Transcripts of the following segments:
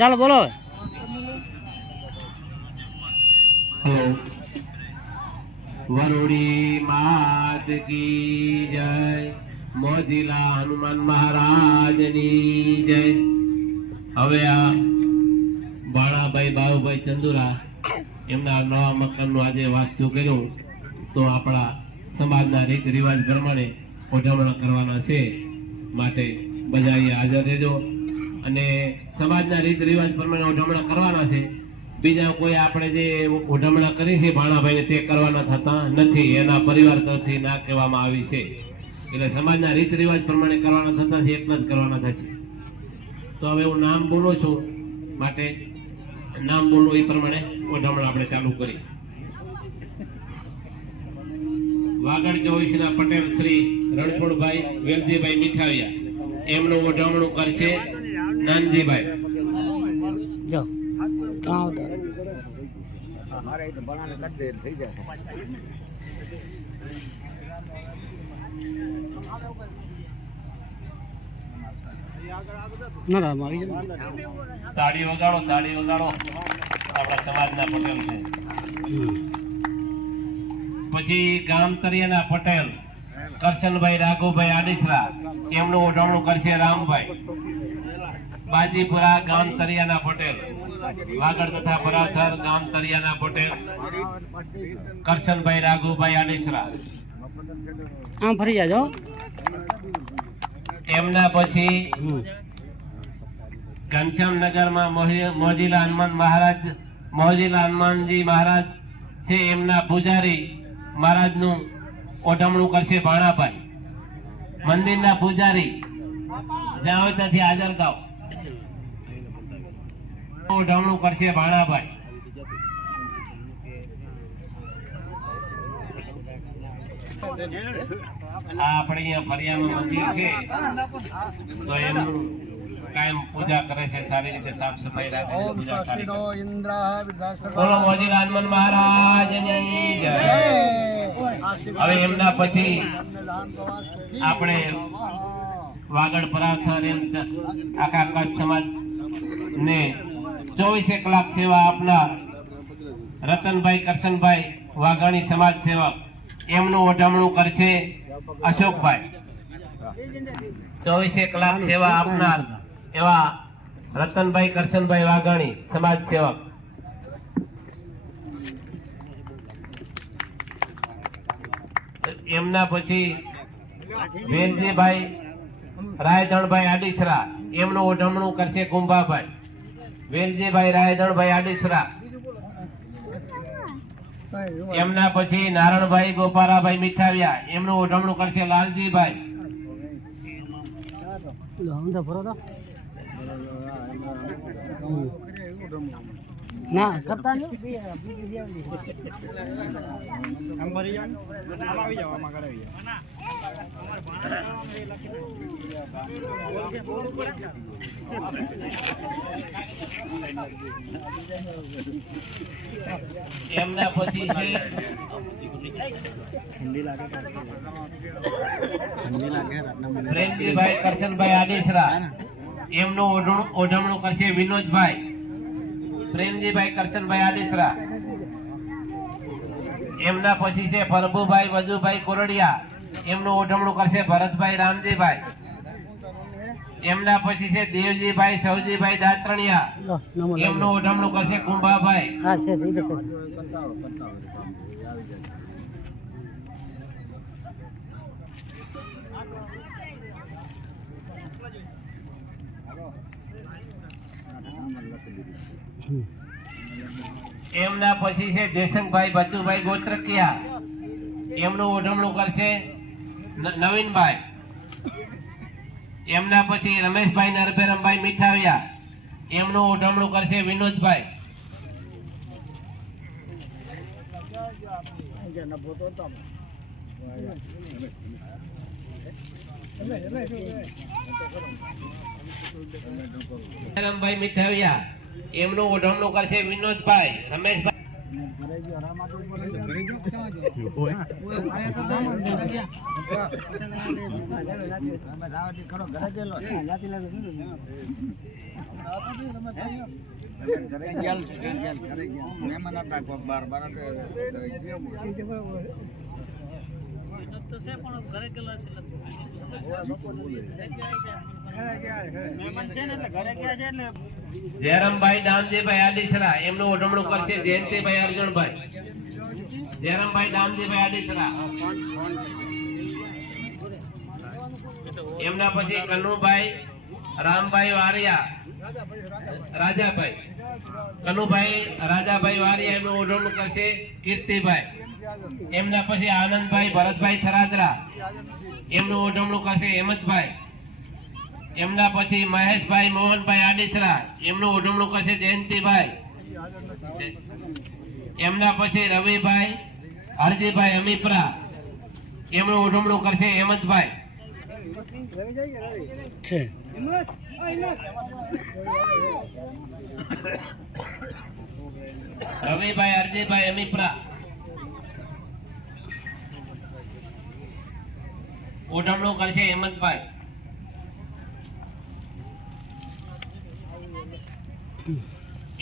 ચાલો બોલો હવે. હેલો. વરુડી માત કી જય, મોજીલા હનુમાન મહારાજની જય. હવે આ બાળાભાઈ બાબુભાઈ ચંદુરા એમના નવા મકાનનું આજે વાસ્તુ કર્યું, તો આપણા સમાજના રીત રિવાજ પ્રમાણે ઓઢમણા કરવાના છે, માટે બધા અહીંયા હાજર રહેજો. અને સમાજના રીત રિવાજ પ્રમાણે ઓઢમણા કરવાના છે. બીજા કોઈ આપણે જે ઓઢમણા કરી છે ભાણાભાઈને તે કરવાના થતા નથી, એના પરિવાર તરફથી ના કહેવામાં આવી છે. એટલે સમાજના રીત રિવાજ પ્રમાણે કરવાના થતા છે, એટલા જ કરવાના થશે. તો હવે હું નામ બોલું છું, માટે નામ બોલવું એ પ્રમાણે ઓઢમણા આપણે ચાલુ કરી. વાગડ ચોવીસના પટેલ શ્રી રણછોડભાઈ વેલજીભાઈ મીઠાવિયા એમનું ઓઢમણું કરશે નાનજીભાઈ. જો કાં આવતા ના ના આવી જાઓ. તાળી વગાડો, તાળી વગાડો. આપણા સમાજના પટેલ છે. પછી ગામ તરિયાના પટેલ કરશનભાઈ રાઘુભાઈ આડીસરા એમનું ઓઢમણું કરશે રામભાઈ. બાજીપુરા ગામ તરિયાના પટેલ, વાગડ તથા પરાથર ગામ તરિયાના પટેલ કરશનભાઈ રાઘુભાઈ આડીસરા. આમ ફરી જાજો. એમના પછી ઘનશ્યામનગરમાં મોજીલા હનુમાન મહારાજ, મોજીલા હનુમાનજી મહારાજ છે, એમના પૂજારી મહારાજનું ઓઢમણું કરશે ભાણાભાઈ. મંદિરના પૂજારી જ્યાં હોય ત્યાંથી હાજર થાવ. ઓઢમણું કરશે ભાણાભાઈ. આ આપણે અહીંયા ફરિયામાં મંદિર છે, તો એનું કાયમ પૂજા કરે છે, સારી રીતે સાફ સફાઈ રાખે છે, પૂજા સારી કરે. બોલો મોજીલા હનુમાન મહારાજની જય. હવે એમના પછી આપણે વાગડ પરાથર એમ આખા કચ્છ સમાજ ને 24 કલાક સેવા આપનાર રતનભાઈ કરશનભાઈ વાઘાણી સમાજ સેવક એમનું ઓઢમણું કરશે અશોકભાઈ. 24 કલાક સેવા આપનાર એવા રતનભાઈ કરશનભાઈ વાઘાણી સમાજ સેવક. એમના પછી વેલજીભાઈ રાયધણભાઈ આડીસરા એમનું ઓઢમણું કરશે કુંભાભાઈ. વેલજીભાઈ રાયધણભાઈ આડીસરા. એમના પછી નારણભાઈ ગોપારાભાઈ મીઠાવિયા એમનું ઓઢમણું કરશે લાલજીભાઈ. ના કરતા એમના પછી છે પ્રેમજીભાઈ કરશનભાઈ આદેશરા એમનું ઓઢમણું કરશે વિનોદભાઈ. પ્રેમજીભાઈ કરશનભાઈ આદેશરા. એમના પછી છે પ્રભુભાઈ વજુભાઈ કોરડિયા એમનું ઓઢમણું કરશે ભરતભાઈ રામજીભાઈ. એમના પછી છે દેવજીભાઈ સૌજીભાઈ દાત્રણિયા એમનું ઓઢમણું કરશે કુંભાભાઈ. એમના પછી છે જયશંકભાઈ બચુભાઈ ગોત્રકિયા એમનું ઓઢમણું કરશે નવીનભાઈ. એમના પછી રમેશભાઈ નરભેરમભાઈ મીઠાવિયા એમનું ઓઢમણું કરશે વિનોદભાઈ. રમભાઈ મીઠાવિયા એમનું ઓઢમણું કરશે વિનોદભાઈ. રમેશભાઈ જયરામભાઈ દામજીભાઈ આડીસરા એમનું ઓઢમણું કરશે જયંતિભાઈ અર્જુનભાઈ. જયરામભાઈ દામજીભાઈ આડીસરા. એમના પછી કનુભાઈ રામભાઈ વારિયા રાજાભાઈ. કનુભાઈ રાજાભાઈ વારિયા એમનું ઓઢમણું કરશે કીર્તિભાઈ. એમના પછી આનંદભાઈ ભરતભાઈ થરાદરા એમનું ઓઢમણું કરશે હેમંતભાઈ. એમના પછી મહેશભાઈ મોહનભાઈ આડીસરા એમનું ઓઢમણું કરશે જયંતિભાઈ. એમના પછી રવિભાઈ હરજીભાઈ અમીપરા એમનું ઓઢમણું કરશે હેમંતભાઈ. છે રવિભાઈ હરજીભાઈ અમીપરા ઓઢમણું કરશે હેમંતભાઈ.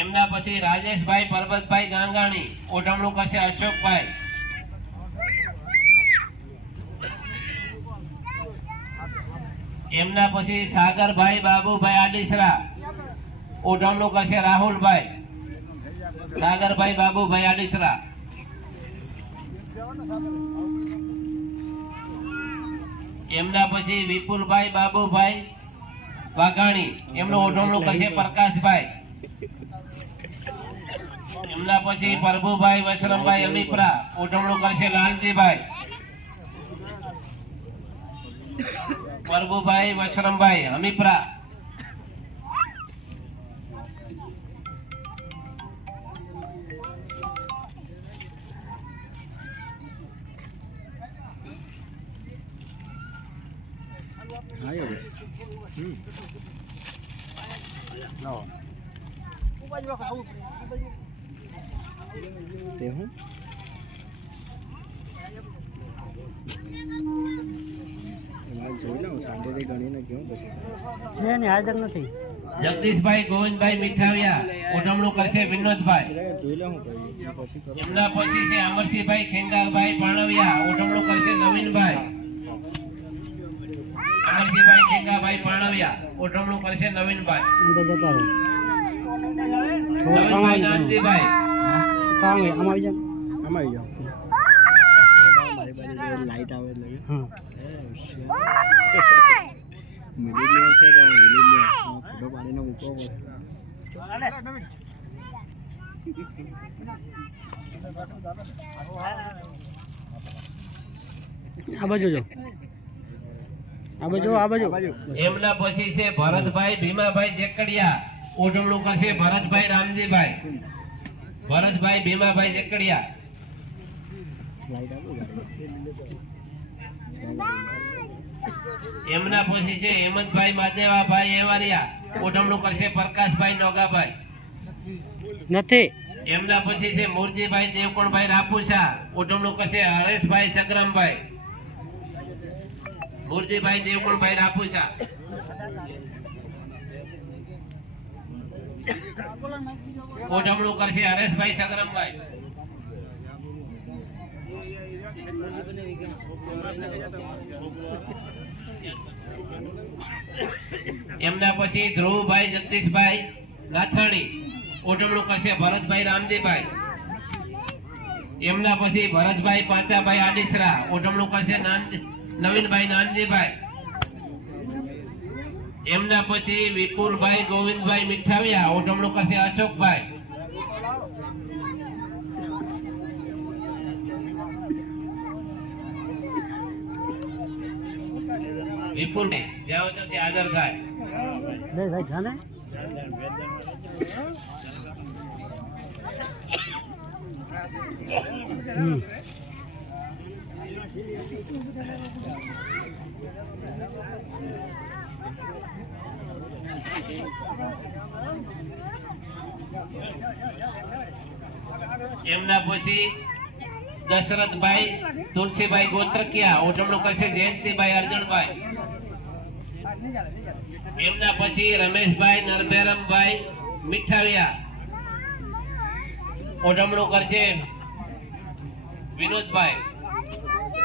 એમના પછી રાજેશભાઈ પરબતભાઈ ગાંગાણી ઓઢમણું કરશે અશોકભાઈ. એમના પછી સાગરભાઈ બાબુભાઈ આડીસરા ઓઢમણું કરશે રાહુલભાઈ. સાગરભાઈ બાબુભાઈ આડીસરા. એમના પછી વિપુલભાઈ બાબુભાઈ વાઘાણી એમનું ઓઢમણું કરશે પ્રકાશભાઈ. એમના પછી પ્રભુભાઈ વશરમભાઈ અમીપરા ઓઢમણું કરશે લાલજીભાઈ. પ્રભુભાઈ વશરમભાઈ અમીપરા. છે ને હાજર નથી. જગદીશભાઈ ગોવિંદભાઈ મીઠાવિયા ઓઢમણું કરશે વિનોદભાઈ. એમના પછી છે અમરસિંહભાઈ ખેંગાભાઈ પાણવિયા ઓઢમણું કરશે નવીનભાઈ. અમરસિંહભાઈ ખેંગાભાઈ પાણવિયા ઓઢમણું કરશે નવીનભાઈ. અંદર જતા રહો. નવીનભાઈ નાનજીભાઈ. કામ આવી જાવ. અમારી જાવ. લાઈટ આવે એટલે હા મિલિનિયર છે તો મિલિનિયર ફોટો પાડીને મૂકવો પડે. આ બાજુ જો. આ બાજુ આ બાજુ. એમના પછી છે ભરતભાઈ ભીમાભાઈ જેકડિયા ઓઢમણું કરશે ભરતભાઈ રામજીભાઈ. ભરતભાઈ ભીમાભાઈ જેકડિયા. લાઈટ આવે એમના પછી છે હેમંતભાઈ માદેવાભાઈ એવારિયા ઓઢમણું કરશે પ્રકાશભાઈ નોગાભાઈ. નથી. એમના પછી છે મુરજીભાઈ દેવકોણભાઈ રાપુસા ઓઢમણું કરશે હરેશભાઈ સગ્રામભાઈ. મુરજીભાઈ દેવકોણભાઈ રાપુસા. ઓઢમણું કરશે હરેશભાઈ સગ્રામભાઈ. એમના પછી ધ્રુવભાઈ જગદીશભાઈ નાથાણી ઓઢમણું કરશે ભરતભાઈ રામજીભાઈ. એમના પછી ભરતભાઈ પાંચાભાઈ આડીસરા ઓઢમણું કરશે નવીનભાઈ નાનજીભાઈ. એમના પછી વિપુલભાઈ ગોવિંદભાઈ મીઠાવિયા ઓઢમણું કરશે અશોકભાઈ. વિપુલ જ્યાં હોય ત્યાં હાજર થાય. ભાઈ જાને એમના પછી દશરથભાઈ તુલસીભાઈ ગોત્રકિયા ઓઢમણું કરશે જયંતિભાઈ અર્જુનભાઈ. એમના પછી રમેશભાઈ નરભેરમભાઈ મીઠાવિયા ઓઢમણું કરશે વિનોદભાઈ.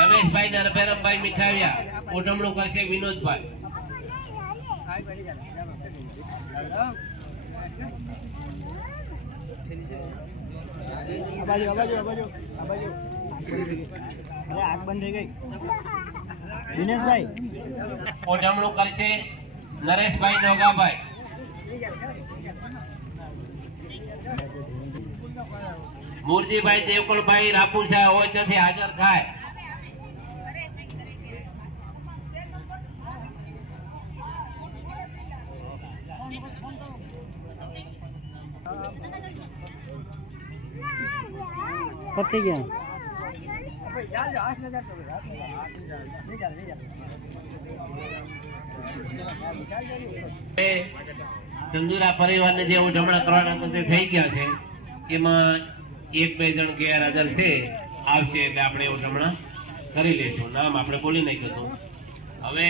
રમેશભાઈ નરભેરમભાઈ મીઠાવિયા ઓઢમણું કરશે વિનોદભાઈ. ઓઢમણું કરશે નરેશભાઈ નોગાભાઈ. મુરજીભાઈ દેવકણભાઈ રાપુસા ઓચથી હાજર થાય. પતી ગયા. ચંદુરા પરિવારને જે ઉજવણા કરવાના તે થઈ ગયા છે. એમાં એક બે જણ ગેરહાજર છે, આવશે એટલે આપણે ઉજવણા કરી લઈશું. નામ આપણે બોલી નાખ્યું હતું. હવે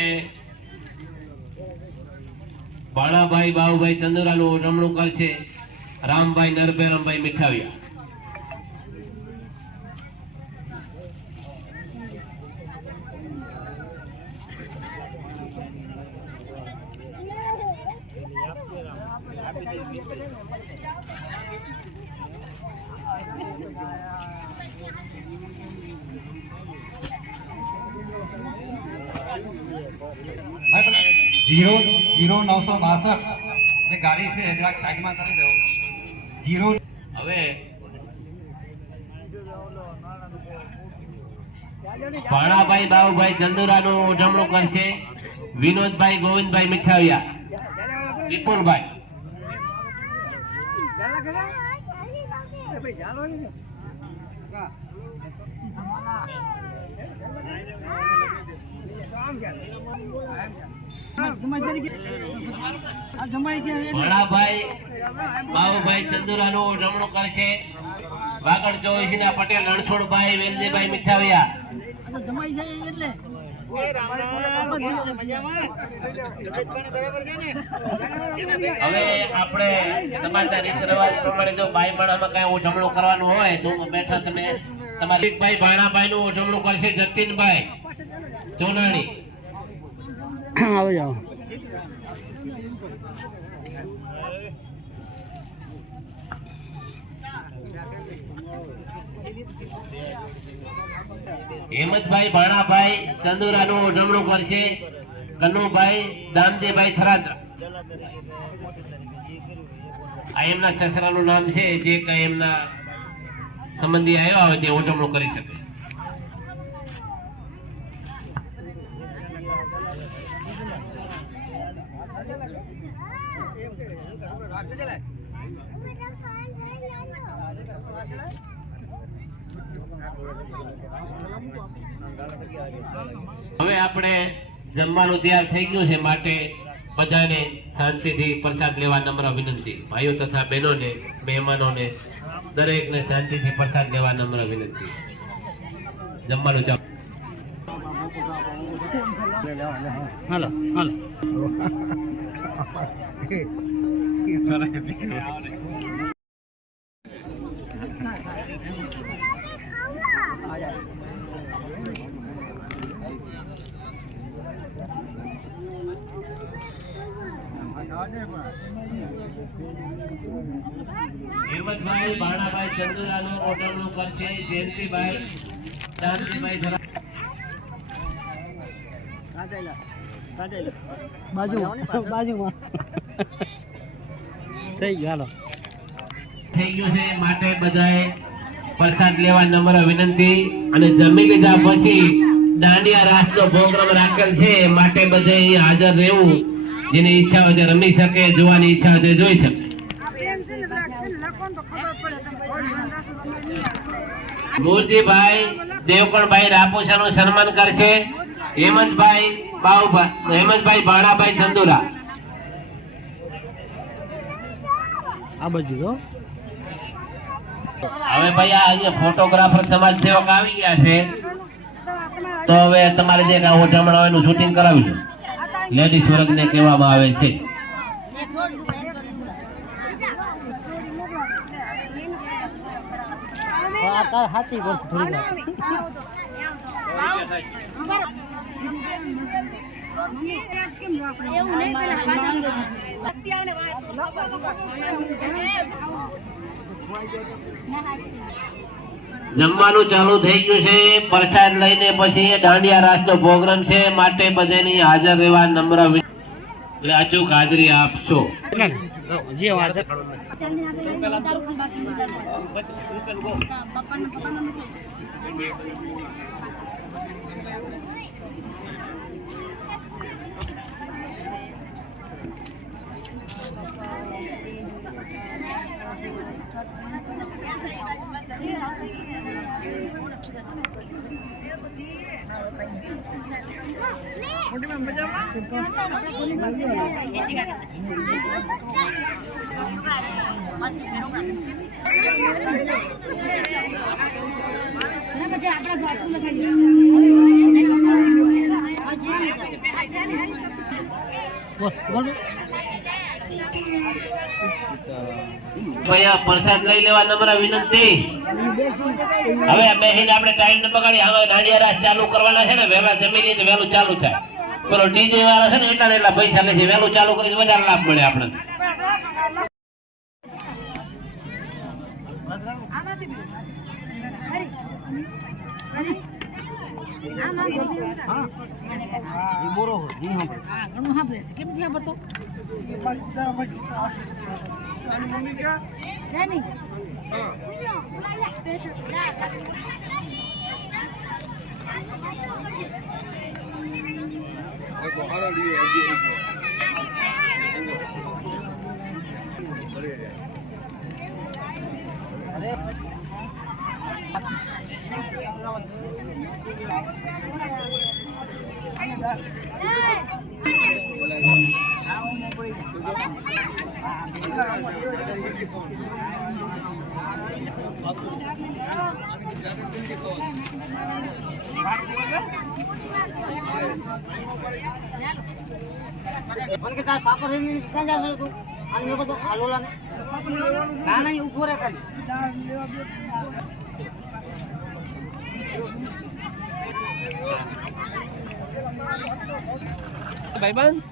ભાણાભાઈ બાબુભાઈ ચંદુરાનું ઉજવણું કરશે રામભાઈ નરભેરમભાઈ મીઠાવિયા. જીરો 962 જે ગાડી છે જરાક સાઈડમાં કરી દો. જીરો. હવે ભાણાભાઈ બાબુભાઈ ચંદુરાનું ઉજવણું કરશે વિનોદભાઈ ગોવિંદભાઈ મીઠાવિયા વિપુલભાઈ. ભાણાભાઈ બાબુભાઈ ચંદુરાનું ઉજવણું કરશે વાગડ 24 ના પટેલ રણછોડભાઈ વેલજીભાઈ મીઠાવિયા. હવે આપણે સમાજના રીત રિવાજ પ્રમાણે જો બાઈ માણામાં કઈ ઉજવણું કરવાનું હોય તો બેઠા તમે તમારી ભાઈ ભાણાભાઈ નું ઉજવણું કરશે જતીનભાઈ ચોનાણી. આવો જાઓ. હેમંતભાઈ ભાણાભાઈ ચંદુરાનું ઉજવણું કરશે કનુભાઈ દામજીભાઈ થરાદરા. આ એમના સસરાનું નામ છે. જે કઈ એમના સંબંધી આવ્યા હોય તે ઉજવણું કરી શકે. હવે આપણે જમવાનું તૈયાર થઈ ગયું છે, માટે બધાને શાંતિથી પ્રસાદ લેવા નમ્ર વિનંતી. ભાઈઓ તથા બહેનોને, મહેમાનોને દરેકને શાંતિથી પ્રસાદ લેવા નમ્ર વિનંતી. જમવાનું ચાલુ. હાલો હાલો. હિંમતભાઈ ભાણાભાઈ ચંદુરાનું ઓઢવણું કરશે જયંતિભાઈ દાનજીભાઈ થરા. બાજુમાં થઈ ગયું. હાલો થઈ ગયું છે, માટે બધાએ પ્રસાદ લેવા નમ્ર વિનંતી. અને જમી લીધા પછી દાંડિયા રાસનો પ્રોગ્રામ રાખેલ છે, માટે બધે અહીં હાજર રહેવું. જેની ઈચ્છા હોય તે રમી શકે, જોવાની ઈચ્છા હોય તે જોઈ શકે. મૂળજીભાઈ દેવકણભાઈ રાપુસાનું સન્માન કરશે હેમંતભાઈ ભાણાભાઈ ચંદુરા. આ બાજુ જો હવે ભાઈ આ અહીંયા ફોટોગ્રાફર સમાજ સેવક આવી ગયા છે, તો હવે તમારે જે કાંઈ ઓઢામણ આવે એનું શૂટિંગ કરાવી લો. લેડીઝ વર્ગને કહેવામાં આવે છે. હાથી વર્ષ થોડી જમવાનું ચાલુ થઈ ગયું છે. પ્રસાદ લઈને પછી દાંડિયા રાસનો પ્રોગ્રામ છે, માટે બધાની હાજર રહેવા નમ્ર એટલે અચૂક હાજરી આપશો. જે વાત છે ભૈયા પ્રસાદ લઈ લેવા નમ્ર વિનંતી. હવે બેસીને આપણે ટાઈમ ન બગાડી, હવે દાંડિયા રાસ ચાલુ કરવાના છે ને, વહેલા જમી લઈએ તો વહેલું ચાલુ થાય. પેલો ડીજે વાળા છે ને એટલા ને એટલા પૈસા લે છે, વહેલું ચાલુ કરી વધારે લાભ મળે આપણને. ભાઈબંધ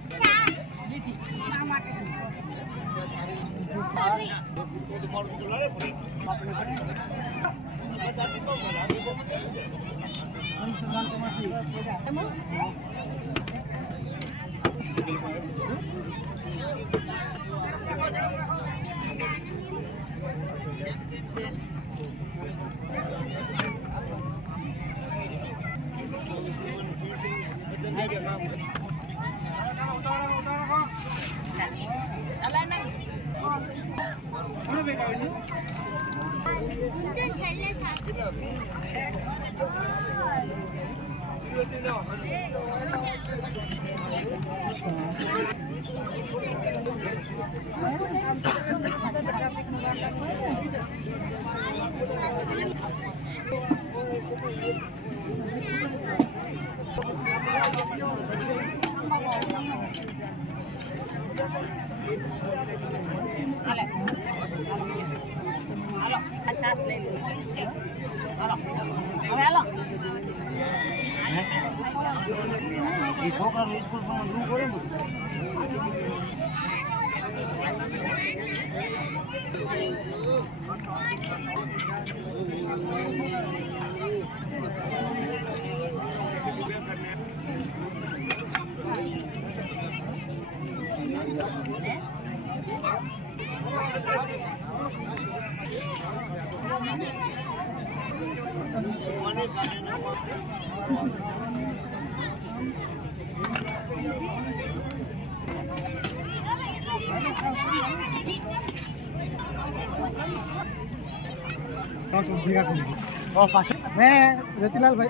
मैं रतिलाल भाई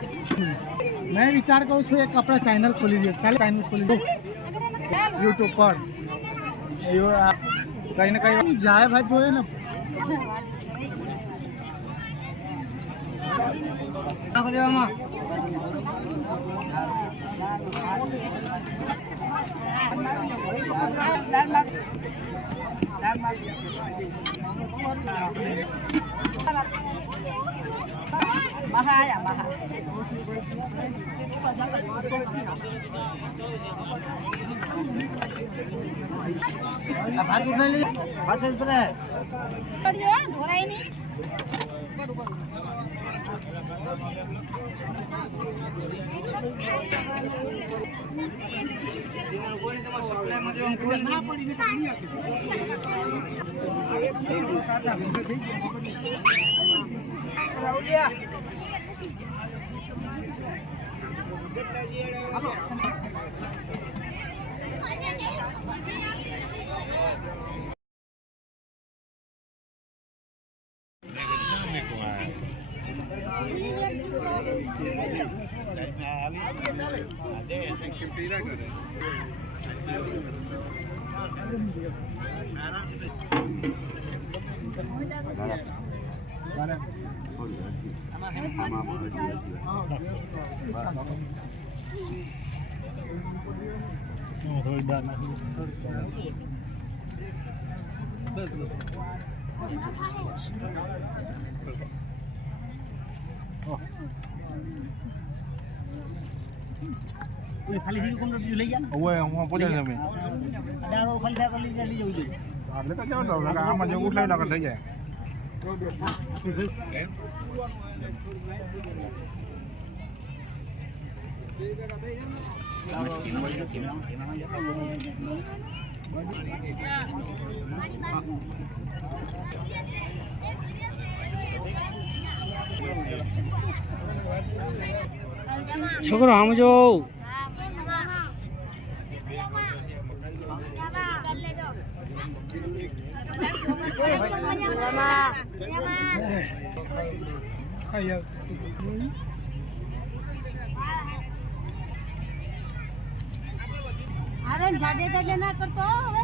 मैं विचार करूँ છું એક આપણા ચેનલ ખોલી દઈએ ચાલે ચેનલ ખોલી દો YouTube પર કहीं ना कहीं जाए भाई जो है ना નાખો દેવામાં ભાત ઉઠાઈ લે પાછળ પડે ઢોરાય નહીં ખાલી હીરો કોમ લઈ ગયા ઓવે હું પૂછે છે મેં દારો ખાલી દારો લઈ જવું જોઈએ એટલે તો જાવ તો આમાં જો ઉઠલાવી નાખો થઈ જાય છોકરો આમ જો અરે જાડે ના કરતો હવે